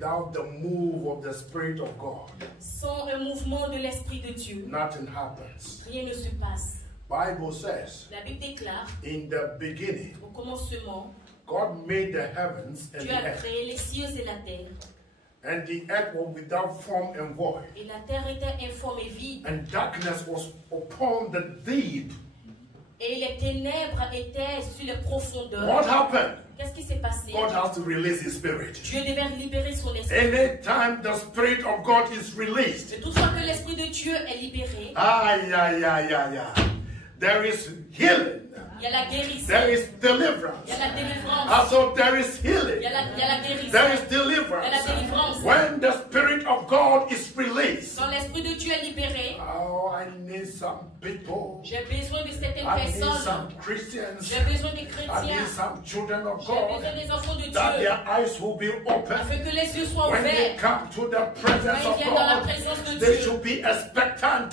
Without the move of the Spirit of God, sans un mouvement de l'Esprit de Dieu, nothing happens. rien ne se passe. Bible says, La Bible déclare, in the beginning, au commencement, God made the heavens and Dieu the a earth. créé les cieux et la terre. And the earth was without form and void. Et la terre était informe et vide. And darkness was upon the deep. Et les ténèbres étaient sur les profondeurs. What happened? Qu'est-ce qui s'est passé? God has to release His Spirit. Dieu devait libérer son esprit. Anytime the Spirit of God is released, Et toutefois que l'Esprit de Dieu est libéré, there is healing. il y a la guérison. There is deliverance. Il y a la délivrance. Also, there is healing. Il y a la guérison. There is Il y a la deliverance. délivrance. When the Spirit of God is released, Quand l'Esprit de Dieu est libéré, oh, I need some people. j'ai besoin de certaines I need personnes. some Christians. J'ai besoin des I chrétiens. need some children of J'ai besoin God. des enfants de That Dieu. their eyes will be open. Afin que les yeux soient When they ouverts. come to the presence Quand of ils viennent dans la God, présence de they Dieu, should be expectant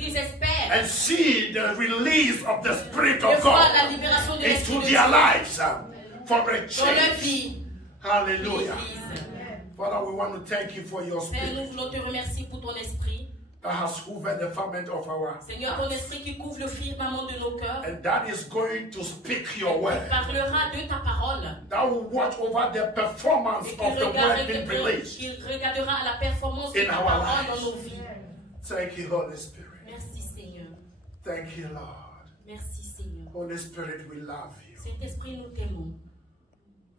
ils espèrent and see the release of the Spirit de of voir la God libération de l'Esprit into de their Dieu lives for a dans leur change. vie. Hallelujah. L'Église. Father, we want to thank you for your Père, nous Spirit voulons te remercier pour ton esprit. that has covered the firmament of our Seigneur, ton esprit qui couvre le firmament de nos cœurs, and that is going to speak your il word. parlera de ta parole. That will watch over the performance Et of the word being released. qu'il regardera à la performance de in ta our parole lives. dans nos vies. Thank you, Holy Spirit. Merci Seigneur. Thank you, Lord. Merci Seigneur. Holy Spirit, we love you. Saint-Esprit, nous t'aimons.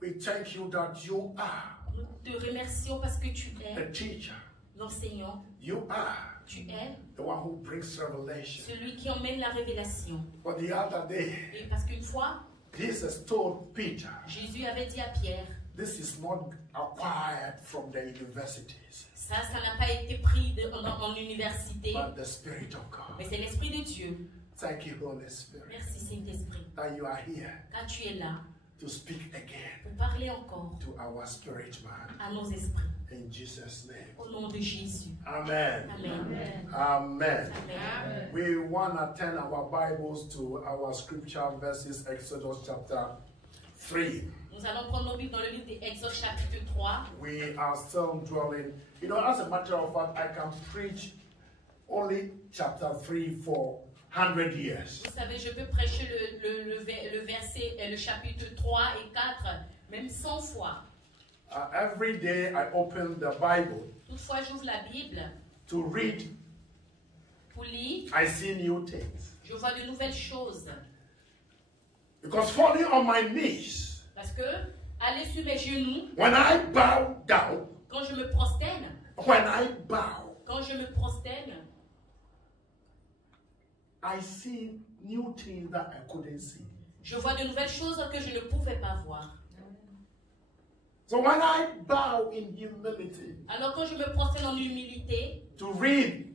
We thank you that you are Nous te remercions parce que tu the es teacher. l'enseignant. You are Tu es the one who brings revelation. celui qui emmène la révélation. For the other day, Et parce qu'une fois, Jesus told Peter, Jésus avait dit à Pierre, this is not acquired from the universities, ça n'a pas été pris en université, but the Spirit of mais God. c'est l'Esprit de Dieu. Thank you, Holy Spirit, Merci Saint-Esprit, that you are here car tu es là to speak again pour parler encore to our spirit man. à nos esprits. In Jesus' name. Au nom de Jésus. Amen. Amen. Amen. Amen. We want to turn our Bibles to our scripture verses, Exodus chapter 3. Nous allons prendre nos Bibles dans le livre d'Exode chapitre 3. We are still dwelling. You know, as a matter of fact, I can preach only chapter 3 for 100 years. Vous savez, je peux prêcher le verset, le chapitre 3 et 4, même 100 fois. Every day I open the Bible Toutefois, j'ouvre la Bible to read. pour lire. I see new things. Je vois de nouvelles choses. Because falling on my knees, Parce que aller sur mes genoux, when I bow down, quand je me prosterne, quand je me prosterne, I see new things that I couldn't see. je vois de nouvelles choses que je ne pouvais pas voir. So when I bow in humility Alors quand je me prosterne en humilité, to read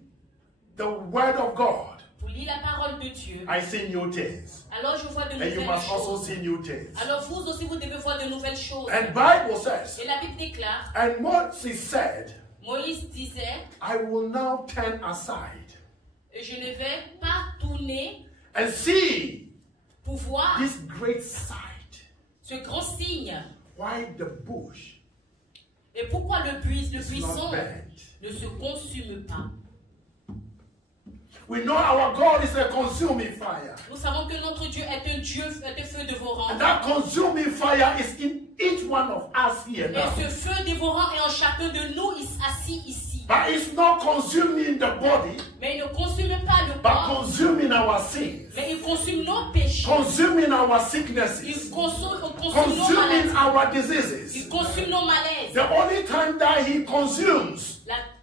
the word of God, pour lire la parole de Dieu, I see new things. alors je vois de And you nouvelles must also choses. see new things. Alors vous aussi, vous devez voir de nouvelles choses. And Bible says, Et la Bible déclare, and Moses said, Moïse disait, I will now turn aside je ne vais pas tourner and see pour voir this great sight. ce grand signe. Why the bush Et pourquoi le is buisson not burnt. ne se consume pas? We know our God is a consuming fire. Nous savons que notre Dieu est un Dieu de feu dévorant. And that consuming fire is in each one of us here Et now. ce feu dévorant est en chacun de nous assis ici. But it's not consuming the body, Mais il ne consume pas le but corps, consuming our sins, mais il consume nos péchés. consuming our Il sicknesses, consume nos consuming maladies. our Il diseases. consume nos malaises. The only time that he consumes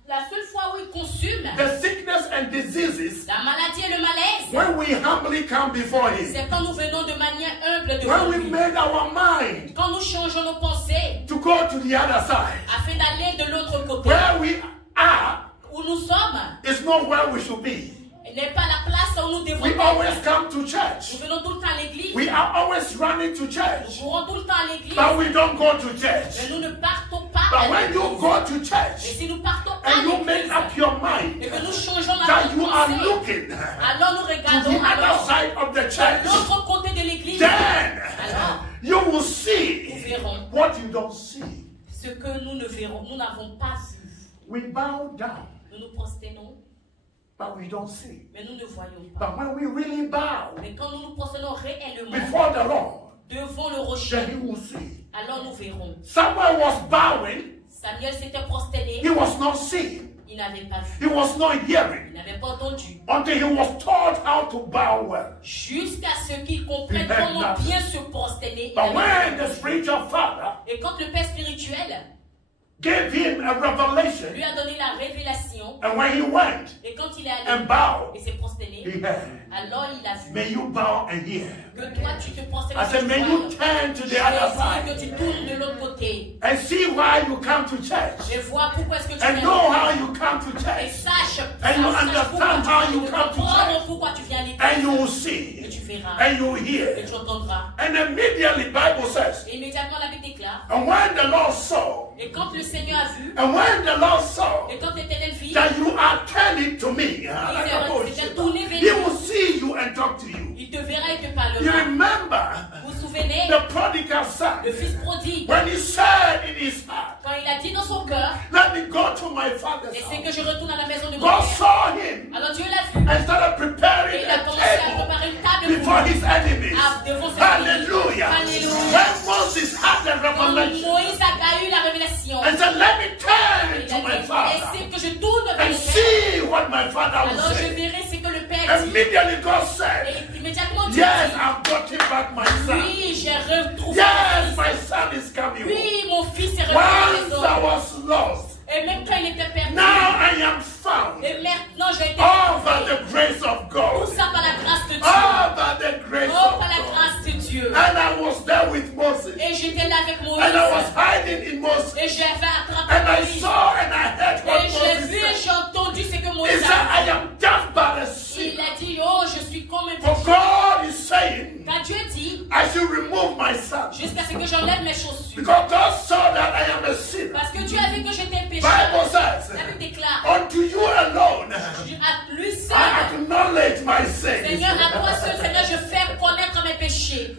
La seule fois où il consume the sickness and diseases, la maladie et le malaise, when we humbly come before him, c'est quand nous venons de manière humble when devant we lui. made our mind Quand nous changeons nos pensées to go to the other side. afin d'aller de l'autre côté. Where we are Où nous sommes is not where we should be. n'est pas la place où nous devons We être. always come to Nous church. venons tout le temps à l'église. We are always running to Nous church, courons tout le temps à l'église. but we don't go to Mais church. nous ne partons pas But à when you l'église. go to Et church si nous partons à and you make l'église up your mind et que nous changeons la that you are pensée, looking alors nous to the regardons other alors side of the de church, l'autre côté de l'église. then Alors, you will nous see verrons what you don't see. ce que nous ne verrons, nous n'avons pas vu. We bow down, Nous nous prosternons, but we don't see. mais nous ne voyons pas. But when we really bow Mais quand nous nous prosternons réellement before the Lord, devant le then rocher, He will see. alors nous verrons. Samuel was bowing, Samuel s'était prosterné, he was not seeing, il n'avait pas he vu, was not il hearing, n'avait pas entendu. until he was taught how to bow well. Jusqu'à ce qu'il comprenne He had comment nothing. bien se prosterner. But when the spiritual father Et quand le Père spirituel gave him a revelation, lui a donné la révélation, and when he went et quand il est allé and bowed, et s'est prosterné, he heard. alors il a vu May you bow and hear. que toi tu te prosternes. I said, may you turn to the other que tu side tournes de l'autre côté and see why you come to church et vois pourquoi est-ce que tu and viens know à how l'église. you come to Et church sache understand how you come to comprendre church. pourquoi tu viens à and you will l'église. Et see tu verras and you will et hear. tu entendras. And immediately Bible says, Et immédiatement la Bible déclare. and when the Lord saw, Et quand le Seigneur a vu, and when the Lord saw et quand l'Éternel vit, that you are turning to me, he will see you and talk to you. il te verra et te You parlera. remember Vous vous souvenez, the prodigal son, le fils prodigue, when he said in his heart, quand il a dit dans son cœur, let me go to my father's et c'est house. que je retourne à la maison de mon God père. saw him Alors Dieu l'a vu. and started Et preparing il a a commencé à table préparer une table before his enemies. devant ses Hallelujah. Alléluia. When Moses had the Quand revelation Moïse a eu la révélation, and said, let me turn il to a my dit, father laissez que je tourne vers and le Père. see what my father will Alors je say. verrai ce que le Père dit. Immediately God said, Et immédiatement Dieu yes, dit, I've gotten back my son. oui, j'ai retrouvé Yes, mon my fils. son is coming home. Oui, mon fils est revenu à la Once maison. I was lost, Et même quand il était perdu, now I am found. et maintenant j'ai été All by trouvé. the grace of Tout God. ça par la grâce de Dieu. All by the grace Oh, of par la God. grâce de Dieu. And I was there with Moses. Et j'étais là avec Moïse. And I was hiding in Moses. Et j'avais attrapé And I Moïse. saw and I heard what Et j'ai Moses vu et said. j'ai entendu ce que He Moïse said, a I dit. am just but a Il sinner. a dit, oh, je suis comme un For péché. God is saying, Car Dieu dit, I should remove my son. jusqu'à ce que j'enlève mes chaussures. Because God saw that I am a sinner. Parce que Dieu a vu que j'étais un pécheur. Bible says, La Bible déclare, unto you alone, à lui I seul, acknowledge my sins. Seigneur, à toi seul, Seigneur, je fais connaître mes péchés.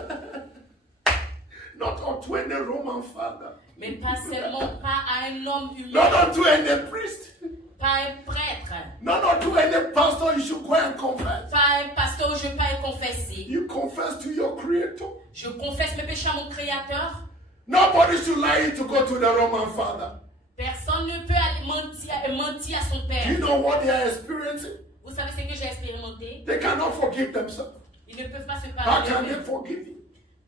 Not unto any Roman father. Mais pas seulement pas à un homme Not humain, unto any priest. pas un prêtre, Not unto any pastor you should go and confess. pas un pasteur où je vais pas confesser. You confess to your creator. Je confesse mes péchés à mon Créateur. Nobody should lie to go to the Roman father. Personne ne peut aller mentir à son Do père. you know what they are experiencing? Vous savez ce que j'ai expérimenté? They cannot forgive themselves. Ils ne peuvent pas se How can pardonner. they forgive you?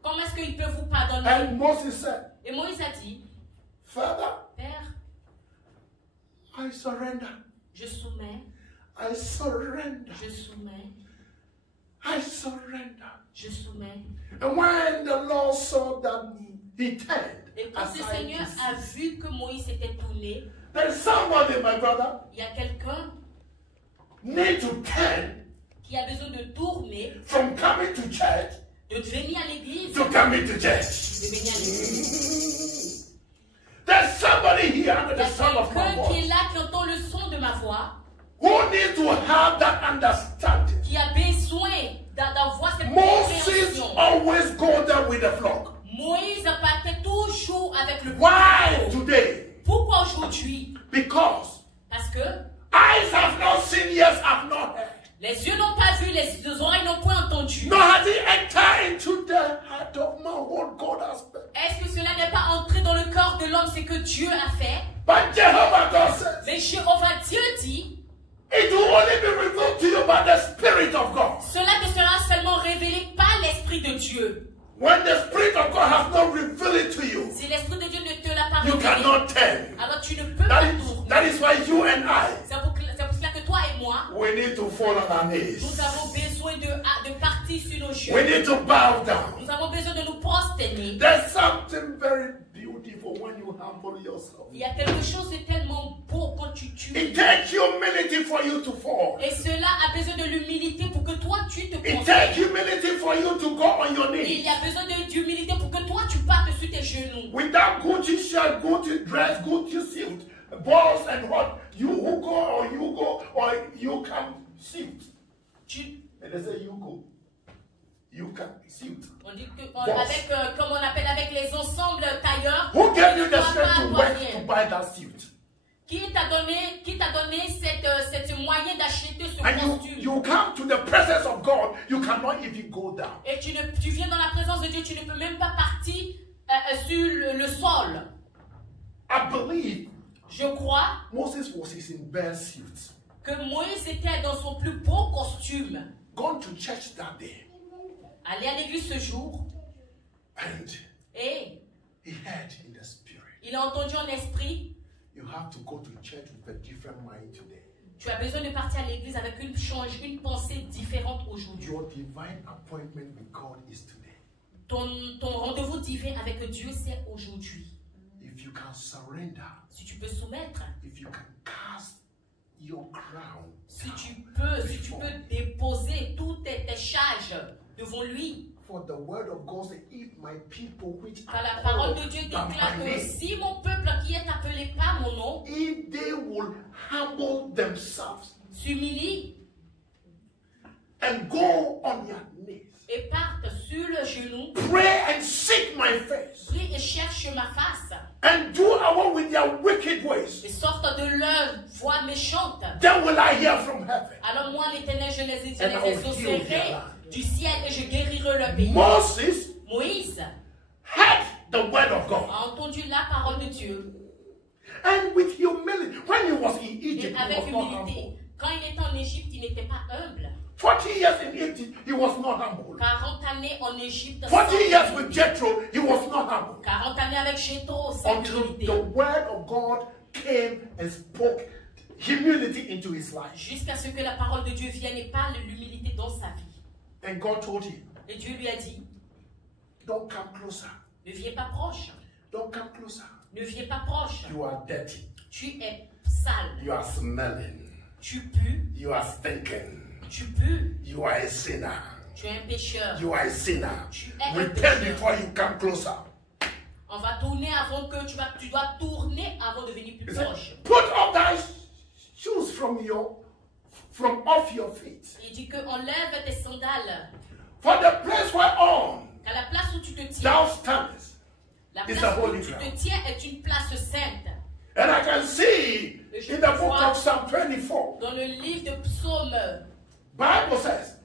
Comment est-ce qu'ils peuvent vous pardonner? And Moses said, Et Moïse a dit, Father, Père, I surrender. je soumets, I surrender. je soumets, I surrender. je soumets. And when the Lord saw that he turned Et quand le aside Seigneur to a see, vu que Moïse s'était tourné, there's somebody, my brother, il y a quelqu'un need to turn qui a besoin de tourner, from coming to church de venir à l'église, to coming to church. de venir à l'église. There's somebody here under Il y a the sound of my quelqu'un qui est voice là, qui entend le son de ma voix, who needs to have that understanding. qui a besoin d'avoir cette Moses compréhension. always go there with the flock. Moïse partait toujours avec le Why troupeau. today? Pourquoi aujourd'hui? Because Parce que eyes have not seen, ears have not heard. les yeux n'ont pas vu, les oreilles n'ont point entendu. Nor has it entered into the heart of man what God has done. Est-ce que cela n'est pas entré dans le corps de l'homme, ce que Dieu a fait? But Jehovah God says, Mais Jéhovah Dieu dit, it will only be revealed to you by the Spirit of God. cela te sera seulement révélé par l'Esprit de Dieu. When the Spirit of God has not revealed it to you, Si l'Esprit de Dieu ne te l'a pas you révélé, cannot turn. alors tu ne peux pas tourner. That is why you and I, C'est pour cela que toi et moi, we need to fall on our knees. nous avons besoin de partir sur nos We genoux. need to bow down. Nous avons besoin de nous prosterner. There's something very beautiful when you humble yourself. Il y a quelque chose de tellement beau quand tu It takes humility for you to fall. Et cela a besoin de l'humilité pour que toi tu te It prosternes. takes humility for you to go on your Il knees. y a besoin d'humilité pour que toi tu partes sur tes genoux. Without Gucci shirt, Gucci dress, Gucci suit, balls and what, you who go or you come suit. And they say you go. You come suit. On dit que avec, comme on appelle avec les ensembles tailleurs. Who gave you the Tu dois strength pas to avoir work buy that suit? Qui t'a donné cette moyen d'acheter ce And costume? you come to the presence of God, you cannot even go down. Et tu viens dans la présence de Dieu, tu ne peux même pas partir sur le sol. I believe Je crois Moses was in best suit. que Moïse était dans son plus beau costume. Gone to church that day. Allé à l'église ce jour And et he heard in the spirit. il a entendu en esprit. You have to go to church with a different mind today. Tu as besoin de partir à l'église avec une pensée différente aujourd'hui. Your divine appointment with God is today. Ton rendez-vous divin avec Dieu, c'est aujourd'hui. If you can surrender, Si tu peux soumettre, if you can cast your crown, si tu peux déposer toutes tes charges devant lui. for the word of God says, if my people which Car are la parole de called Dieu by déclare my que name, si mon peuple qui est appelé par mon nom if they will humble themselves s'humilie and go on their knees, et parte sur le genou, pray and seek my face, prie et cherche ma face, and do away with their wicked ways, et sortent de leur voie méchante, then will I hear from heaven. alors moi l'Éternel, je les And I will heal exaucerai their land. du ciel et je guérirai leur pays. Moses Moïse heard the word of God, a entendu la parole de Dieu and with humility, when he was in et Egypt, he avec was not humilité. humble. Quand il était en Égypte, il n'était pas humble. 40 years in Egypt, he was not humble. 40 années en Égypte, 40 years with Jethro, he was not humble. 40 années avec Jéthro, sans Until humilité. the word of God came and spoke humility into his life. Jusqu'à ce que la parole de Dieu vienne et parle l'humilité dans sa vie. And God told him, Et Dieu lui a dit, don't come closer. ne viens pas proche, Don't come closer. ne viens pas proche. You are dirty. Tu es sale, You are smelling. tu pues, You are stinking. tu pues, You are a sinner. tu es un pécheur. You are a sinner. Tu es un Repent pécheur. before you come closer. On va tourner avant que tu dois tourner avant de venir plus He said, proche. put off thy shoes from off your feet. Il dit que enlève tes sandales, For the place whereon car la place où tu te tiens, thou standest. la It's place a où holy tu ground. te tiens est une place sainte. And I can see in the book of Psalm 24, Dans le livre de Psaume Bible says,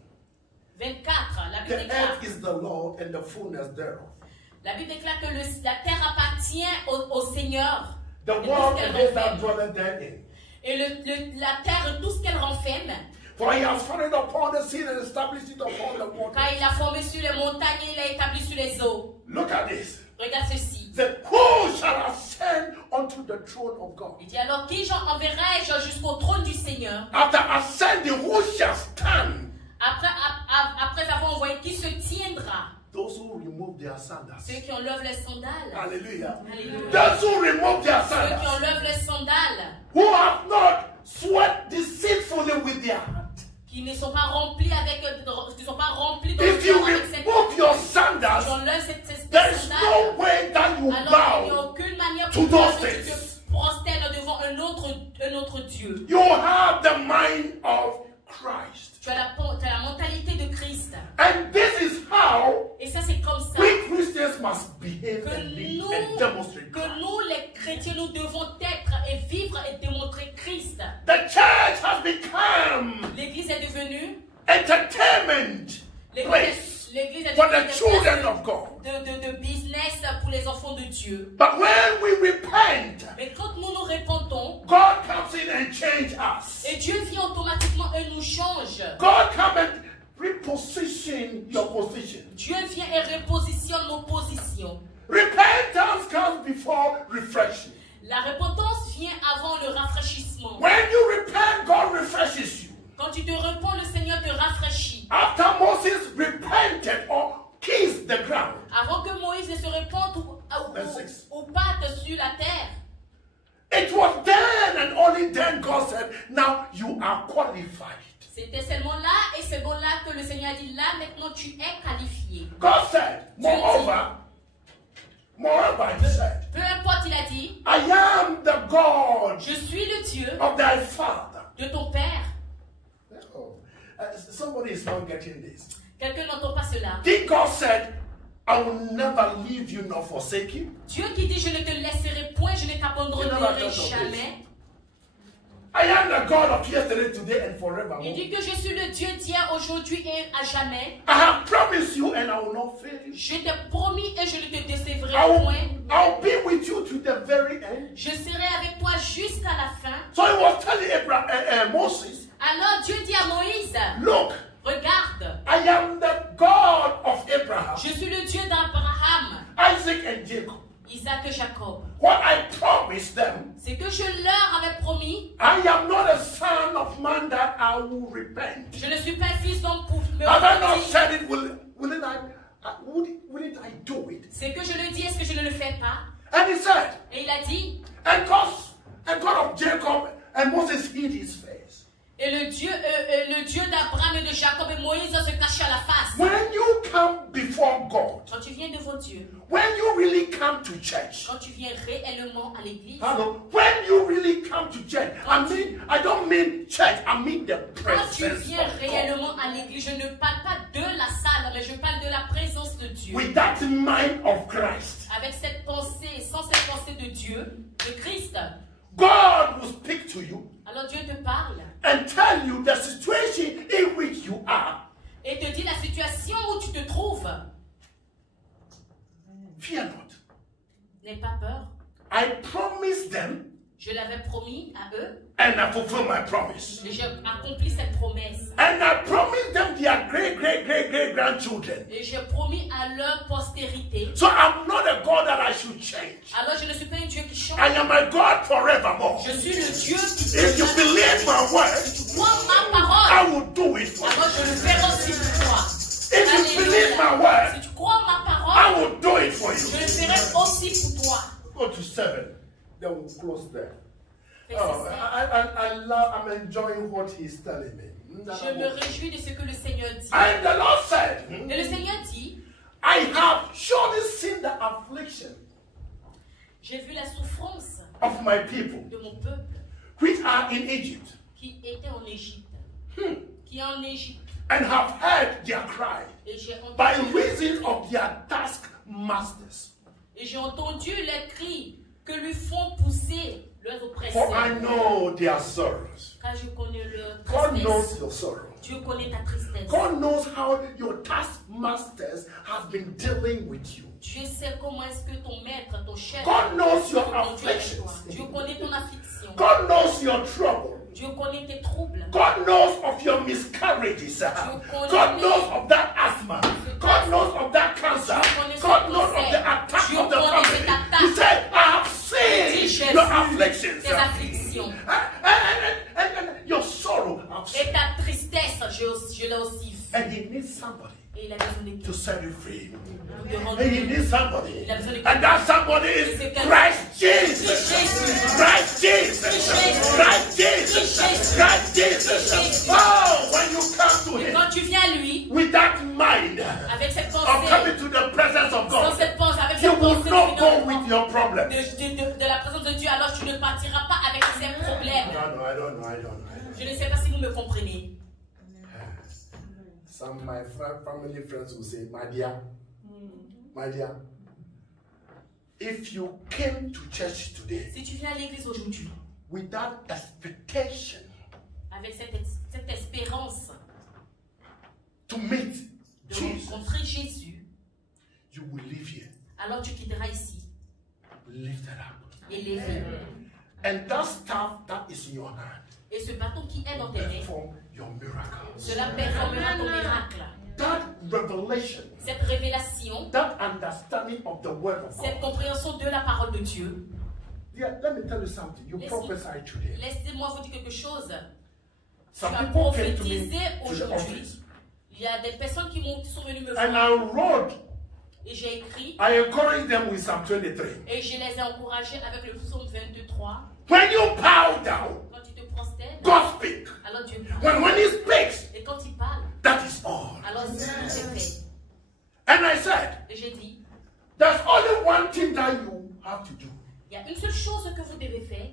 24, la Bible the déclare, earth is the Lord and the fullness thereof. la Bible déclare que la terre appartient au Seigneur. The Et tout world ce and qu'elle they that renferme. dwell therein. Et la terre, tout ce qu'elle renferme, For he has founded upon the sea and established it upon the water. quand il a formé sur les montagnes, il a établi sur les eaux. Look at this. Regarde ceci. He said, who shall ascend unto the throne of God? Il dit alors, qui enverrai-je jusqu'au trône du Seigneur? After ascending, who shall stand? Après avoir envoyé, qui se tiendra? Those who remove their sandals. Ceux qui enlèvent les sandales. Hallelujah. Alléluia. Those who remove their Ceux qui sandals. enlèvent les sandales. Who have not sweat deceitfully with their heart. Qui ne sont pas remplis qui ne sont pas remplis de If you cœur avec cette remove your sandals, tu enlèves cette there is no sandale. way that you Alors il n'y a bow. aucune manière to pour those toi que tu things. te prosternes devant un autre Dieu. You have the mind of Christ. Tu as la mentalité de Christ. And this is how Et ça c'est comme ça we Christians must behave que and live nous, and demonstrate que Christ. nous les chrétiens, nous devons être et vivre et démontrer Christ. The church has become L'église est devenue entertainment place l'église est for devenue the une children place of God. de business pour les enfants de Dieu. But when we repent, Mais quand nous nous répandons, God comes in and changes us. et Dieu vient automatiquement et nous change. God comes and reposition your position. Dieu vient et repositionne nos positions. Repentance comes before refreshing. La repentance vient avant le rafraîchissement. When you repent, God refreshes you. Quand tu te repens, le Seigneur te rafraîchit. After Moses repented or kissed the ground, Avant que Moïse ne se répande Verset 6. ou batte sur la terre, it was then and only then God said, now you are qualified. c'était seulement là et c'est bon là que le Seigneur a dit, là maintenant tu es qualifié. God said, moreover, he said, Peu importe, il a dit, I am the God je suis le Dieu of thy father. de ton Père. Oh, somebody is not getting this. Quelqu'un n'entend pas cela. Did God said, I will never leave you nor forsake you? Dieu qui dit, je ne te laisserai point, je ne t'abandonnerai n'oublierai jamais. I am the God of yesterday, today, and forever. Il dit que je suis le Dieu d'hier, aujourd'hui et à jamais. I have promised you and I will not fail you. Je t'ai promis et je ne te décevrai point. I'll be with you to the very end. Je serai avec toi jusqu'à la fin. So he was telling Moses, Alors Dieu dit à Moïse, look, regarde, I am the God of Abraham, je suis le Dieu d'Abraham, Isaac and Jacob. Isaac et Jacob. What I promised them, C'est que je leur avais promis. I am not a son of man that I will repent. Je ne suis pas fils d'homme pour me Have I not repentir. said it? Wouldn't I do it? C'est que je le dis, est-ce que je ne le fais pas? And he said, Et il a dit, and God of Jacob and Moses hid his face. et le Dieu d'Abraham et de Jacob et Moïse se cachaient à la face. When you come before God, Quand tu viens devant Dieu, when you really come to church, quand tu viens réellement à l'église, hello, when you really come to church, I don't mean church, I mean the quand tu presence viens of God. réellement à l'église, je ne parle pas de la salle, mais je parle de la présence de Dieu. With that mind of Christ, Avec cette pensée, sans cette pensée de Dieu, de Christ, God will speak to you alors Dieu te parle and tell you the situation in which you are. et te dit la situation où tu te trouves. Fear not. N'aie pas peur. I promised them Je l'avais promis à eux and I fulfill my promise. et j'ai accompli cette promesse. And I promised them their great grandchildren. Et j'ai promis à leur postérité. So I'm not a God that I should change. Alors je ne suis pas un Dieu qui change. I am a God forevermore. Je suis le Dieu qui If you believe my word, tu crois ma parole. I will do it for Alors je le ferai aussi pour toi. you. If you believe my word, Si tu crois ma I parole, will do it for je you. le ferai aussi pour toi. Go to 7. Then we'll close there. Verset Oh, 7. I'm enjoying what he's telling me. Je me réjouis de ce que le Seigneur dit. And the Lord said, Et le Seigneur dit, I have surely seen the affliction j'ai vu la souffrance of my people de mon peuple which are in Egypt, qui était en Égypte. Qui est en Égypte. and have heard their cry Et j'ai by entendu, reason of their taskmasters. et j'ai entendu les cris que lui font pousser leurs For I oppresseurs. know their sorrows. Car je connais leur God knows tristesse. your sorrow. Dieu connaît ta tristesse. God knows how your taskmasters have been dealing with you. Dieu sait comment est-ce que ton maître, ton chef, God knows your se conduit avec toi. afflictions. Dieu connaît ton affliction. God knows your trouble. Dieu connaît tes troubles. God knows of your miscarriages. God knows of that asthma. God knows of that cancer. God knows of the attack of the family. He said, I have seen your afflictions. Tes afflictions. And your sorrow. I've seen. Et ta tristesse, je l'ai aussi vu. And he needs somebody Et il a besoin de to toi. set you free. Pour te rendre And he libre. needs somebody. Il a besoin de And that somebody is Christ Jesus. Christ Jesus. Christ Jesus. Christ Jesus. Oh, when you come to Et him quand tu viens à lui, with that mind avec cette of pensée, coming to the presence of sans God, cette pensée, avec you cette will pensée not go de, with your problems. de la présence de Dieu, alors tu ne partiras pas avec ces problèmes. No, I don't know. Je ne sais pas si vous me comprenez. Some of my family friends will say, my dear, if you came to church today Si tu viens à l'église aujourd'hui, with that expectation avec cette espérance to meet de Jesus, rencontrer Jésus, you will live here, alors tu quitteras ici, lifted up. élevé. And that staff that is in your hand, Et ce bâton qui est dans tes mains, perform your miracles. cela performera ton miracle. That revelation, Cette révélation, that understanding of the word of cette God. compréhension de la parole de Dieu. Yeah, let me tell you something. You prophesy today. Laissez-moi vous dire quelque chose. Tu Some as people came to me prophétisé to the aujourd'hui. office, Il y a des personnes qui sont venues me and voir. I wrote, Et j'ai écrit. I encouraged them with Psalm 23. Et je les ai encouragés avec le psaume 23. When you bow down, Quand tu te prosternes, God speaks. alors Dieu parle. When He speaks, Et quand il parle, that is all. alors c'est fait. And I said, Et j'ai dit, there's only one thing that you have to do. il y a une seule chose que vous devez faire.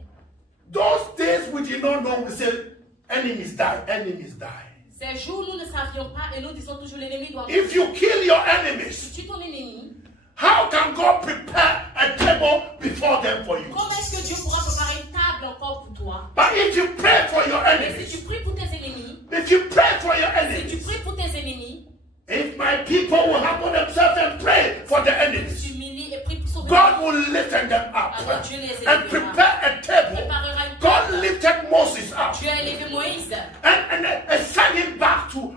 Those days we did not know, we said, enemies die, enemies die. Ces jours, nous ne savions pas et nous disons toujours l'ennemi doit If you kill your Si enemies, tu es ton ennemi, how can God prepare a table before them for you? comment est-ce que Dieu pourra préparer you pray for your Mais si enemies, tu pries pour tes ennemis, if you pray for your si tu enemies, pries pour tes ennemis, if my people will humble themselves and pray for the enemies, t'humilies et pries pour son God will lift them up alors Dieu les and élèvera. prepare a table. Préparera une God table. lifted Moses up Dieu a élevé Moïse and sent him back to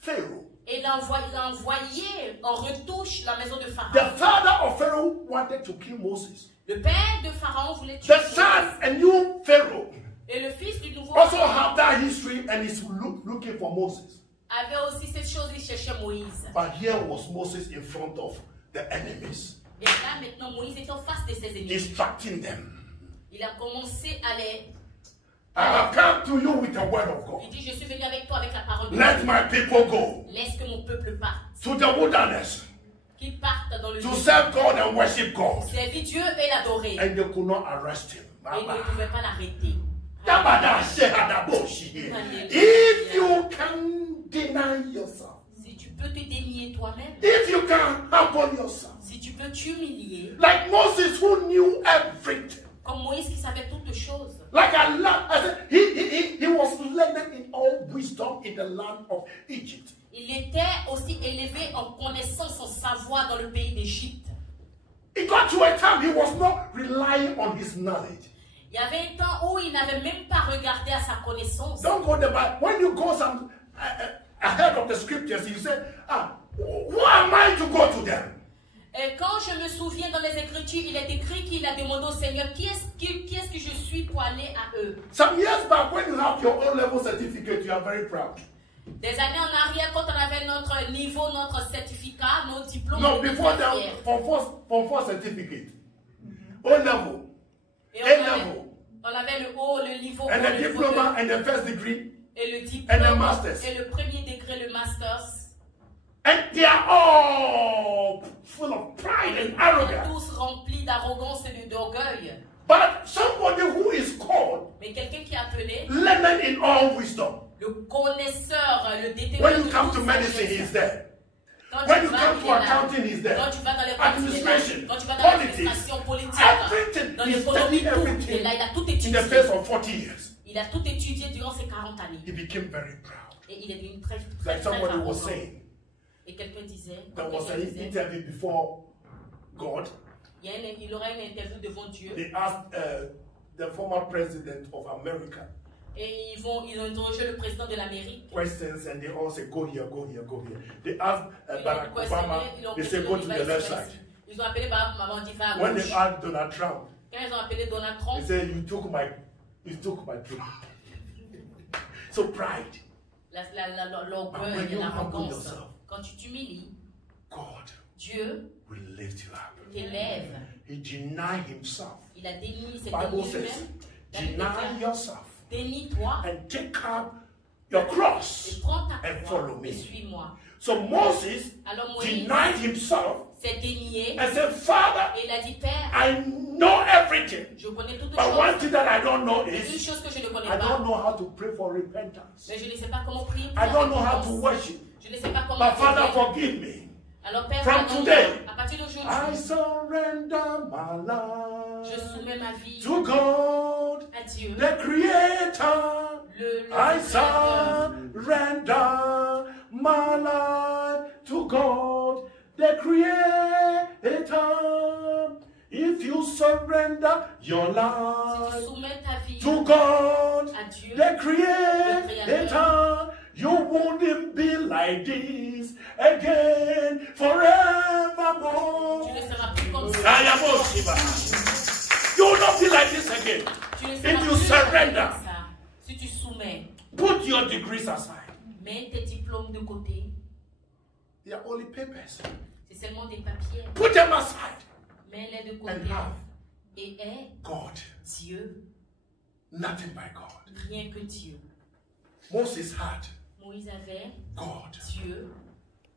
Pharaoh. et il a envoyé en retouche la maison de The Pharaon. father of Pharaoh wanted to kill Moses. Le père de Pharaon voulait tuer The son, Moïse. a new Pharaoh, Et le fils du nouveau also Pharaon have that history and is looking for Moses. avait aussi cette chose, il cherchait Moïse. But here was Moses in front of the enemies, Et là maintenant Moïse est en face de ses ennemis. instructing them. Il a commencé à les... I have come to you with the word of God. Il dit, je suis venu avec toi avec la parole de Let Dieu. my people go Laisse que mon peuple parte. to the wilderness Qu'il parte dans le to désert. serve God and worship God. Servir Dieu et l'adorer. And they could not arrest him. Et il ne pouvait pas l'arrêter. If you can deny yourself, Si tu peux te dénier toi-même, if you can humble yourself, si tu peux t'humilier, like Moses who knew everything, comme Moïse qui savait toutes choses. like I said, he was learned in all wisdom in the land of Egypt. Il était aussi élevé en connaissance, en savoir dans le pays d'Égypte. It got to a time he was not relying on his knowledge. Il y avait un temps où il n'avait même pas regardé à sa connaissance. Don't go there, but when you go ahead of the scriptures, you say, who am I to go to them? Et quand je me souviens dans les Écritures, il est écrit qu'il a demandé au Seigneur, qui est-ce que je suis pour aller à eux? Some years back, when you have your own level certificate, you are very proud. Des années en arrière, quand on avait notre niveau, notre certificat, nos diplômes, No, on était before très that, fiers. for four certificate, O level, Et A level, on avait le haut, le niveau, and le the niveau diploma, deux, and the first degree, et le and the diplôme, masters. et le premier degré, le master's. And they are all full of pride and arrogance. Tous remplis d'arrogance et d'orgueil. But somebody who is called, Mais quelqu'un qui est appelé learned in all wisdom. le connaisseur, le détecteur. When you come to medicine, he's there. Quand When tu you vas, come il to est là. accounting, he's there. Quand tu vas dans les Administration, quand tu vas dans politics, l'administration politique, everything. dans He's l'économie, studied tout, il est everything là, il a tout in the étudié. space of 40 years. Il a tout étudié durant ces 40 années. He became very proud. Et il est devenu très, très, Like très somebody was arrogant. saying, Et quelqu'un disait, there quand was quelqu'un an disait, interview before God. il aura une interview devant Dieu. They asked the former president of America Et ils ont interrogé le président de l'Amérique. questions, and they all say, go here, go here, go here. They asked Ils Barack l'ont questionné, Obama, ils l'ont they say, questionné, go to il va the ici, left il va side. ici. Ils ont appelé Barack Obama, on dit va à When they gauche. asked Donald Trump, Quand ils ont appelé Donald they Trump, said, you took my place. So pride, But l'orgueil when et you humble l'arrogance, yourself, quand tu t'humilies, God Dieu will lift you up. t'élève. He denied himself. Il a dénié, c'est Bible dénié says, lui-même. La Bible deny déclare, yourself dénie-toi and take up your cross et prends ta and croix follow et me. suis-moi. So Moses Alors Moïse denied himself s'est dénié and said, Father, et il a dit, Père, I know everything. je connais toutes But one choses. thing that I don't know Mais une is chose que je ne connais I don't pas, know how to pray for repentance. mais je ne sais pas comment prier pour I la don't know how to repentance. worship. Je ne sais pas comment But Father, prier. forgive me. Alors Père, From pardonne-moi. today, À partir I d'aujourd'hui, surrender my je life soumets ma vie to God, à Dieu, the Creator. le I Créateur. surrender my life to God, the Creator. If you surrender your Si tu life soumets ta vie to God, à Dieu, the Creator, you wouldn't be like this again forevermore. tu ne seras plus comme ça. Ayaboshiba. You will not be like this again. Tu ne If seras you plus surrender, comme ça. Si tu soumets, put your degrees aside. mets tes diplômes de côté. They are only papers. C'est seulement des papiers. Put them aside Mets-les de and côté. have Et aie God. Dieu, Nothing by God. rien que Dieu. Moses had Moïse avait God, Dieu.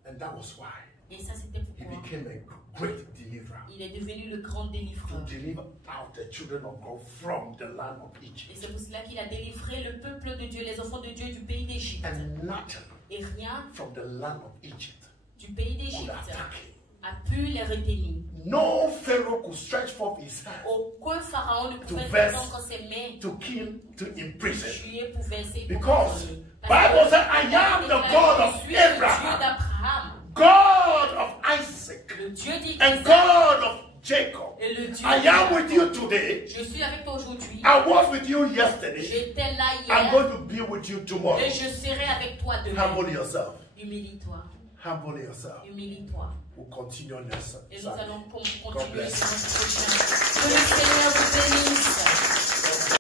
and that was why Et ça, c'était he pourquoi became a great deliverer il est devenu le grand to délivreur. deliver out the children of God from the land of Et Egypt. c'est pour cela qu'il a délivré le peuple de Dieu, les enfants de Dieu du pays d'Égypte. And nothing Et rien from the land of Egypt du pays could d'Égypte attack him. a pu les retenir. No Pharaoh could stretch forth his hand Aucun pharaon ne pouvait verse- étendre ses mains to kill, to imprison. tuer pour verser. Because Parce Bible que said, I am the God je of suis le Dieu Abraham, d'Abraham, God of Isaac, le Dieu and d'Isaac God of Jacob. et le Dieu I de am with you Jacob. today. Je suis avec toi aujourd'hui. I was with you yesterday. J'étais là I'm hier going to be with you tomorrow. et je serai avec toi demain. Humble yourself. Humilie-toi, Humble yourself. humilie-toi. We'll continue on this Et nous Sunday. allons God continuer bless sur notre prochain. Que le Seigneur vous bénisse.